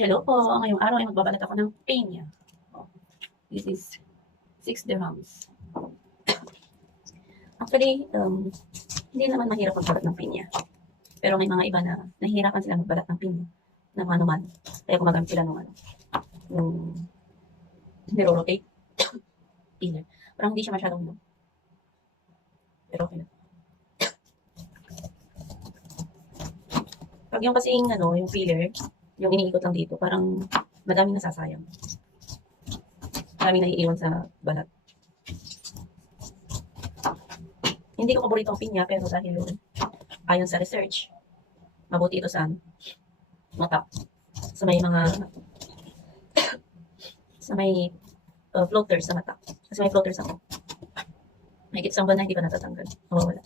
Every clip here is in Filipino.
Hello po, ngayong araw ay magbabalat ako ng pinya. Oh, this is 6 dirhams. Actually, hindi naman mahirap magbalat ng pinya. Pero may mga iba na nahihirapan sila magbalat ng pinya na manuman. Kaya gumagamit sila ng niro-rotate peeler. Parang hindi siya masyadong pero okay lang. Pag yung kasing yung peeler, yung iniikot lang dito, parang madaming nasasayang. Maraming naiiwan sa balat. Hindi ko paborito ang pinya, pero dahil ayon sa research, mabuti ito sa mata. Sa may mga sa may floaters sa mata. Kasi may floaters ako. May isang buwan na hindi pa natatanggal. Mawawala.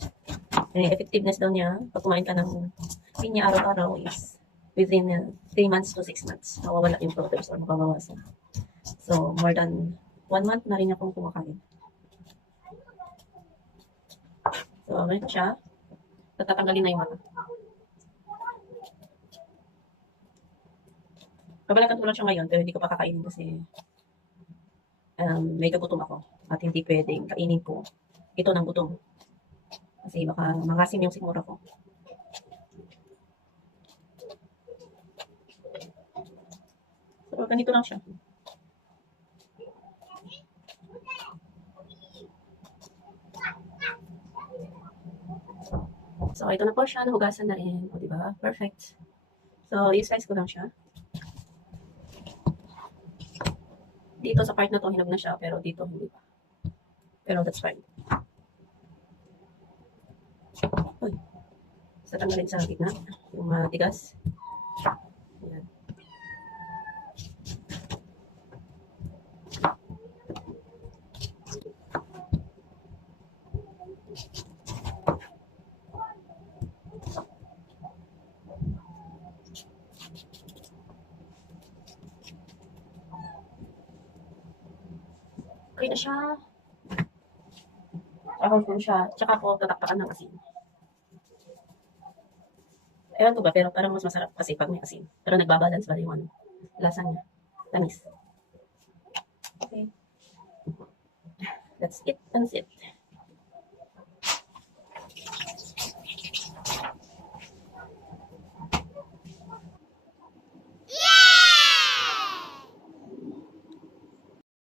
Yung effectiveness daw niya, pag kumain ka ng pinya araw-araw is within 3 months to 6 months. Mawawala yung floaters or mababawasan. So, more than 1 month na rin akong kumakain. So, ganito siya. Tatatanggalin na yung mata. Babalatan ko lang siya ngayon, pero hindi ko pa kakainin kasi medyo gutom ako. At hindi pwedeng kainin ko ito ng gutom. Kasi baka mangasim yung sikmura ko. So, ganito lang siya. So, ito na po siya. Nahugasan na rin. O, diba? Perfect. So, i-slice ko lang siya. Dito sa part na to, hinog na siya. Pero dito, hindi pa. Pero that's fine. Uy. Sa tanggalin sa gitna. Yung matigas. Ayan. Okay na siya. Ako po siya. Tsaka po tatakpakan ng asin. Ewan ko ba, pero parang mas masarap kasi pag may asin. Pero nagbabalance ba yung lasa niya. Tamis. Okay. That's it. That's it.